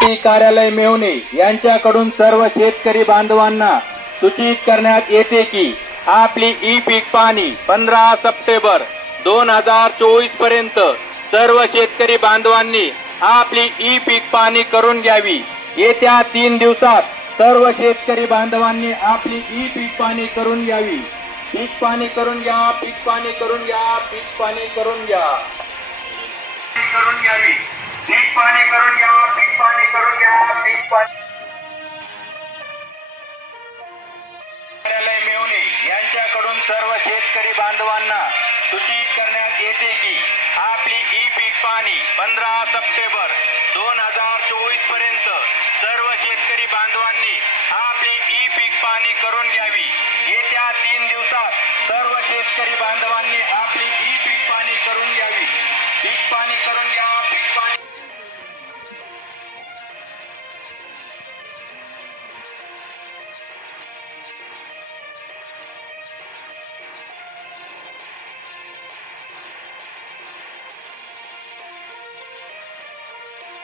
पाणी कार्यालय मेहुणे यांच्याकडून सर्व शेतकरी बांधवांना सूचित करण्यात येते की आपली ई पीक पाणी 15 सप्टेंबर 2024 पर्यंत सर्व शेतकरी बांधवांनी आपली ई पीक पाणी करून घ्यावी। येत्या 3 दिवसात सर्व शेतकरी बांधवांनी आपली ई पीक पाणी करून घ्यावी। पीक पाणी करून घ्या, पीक पाणी करून घ्या, पीक पाणी करून घ्या, करून घ्यावी। पीक पाणी करून घ्या, पीक पाणी करून घ्या, पीक पाणी कार्यालय मेहुणे यांच्याकडून सर्व शेतकरी बांधवांना सूचित करण्यात येते की आपली ई पीक पाणी 15 सप्टेंबर 2024 पर्यंत सर्व शेतकरी बांधवांनी आपली ई पीक पाणी करून घ्यावी। येत्या 3 दिवसात सर्व शेतकरी बांधवांनी आपली ई पीक पाणी करून घ्यावी। पीक पाणी करून घ्या,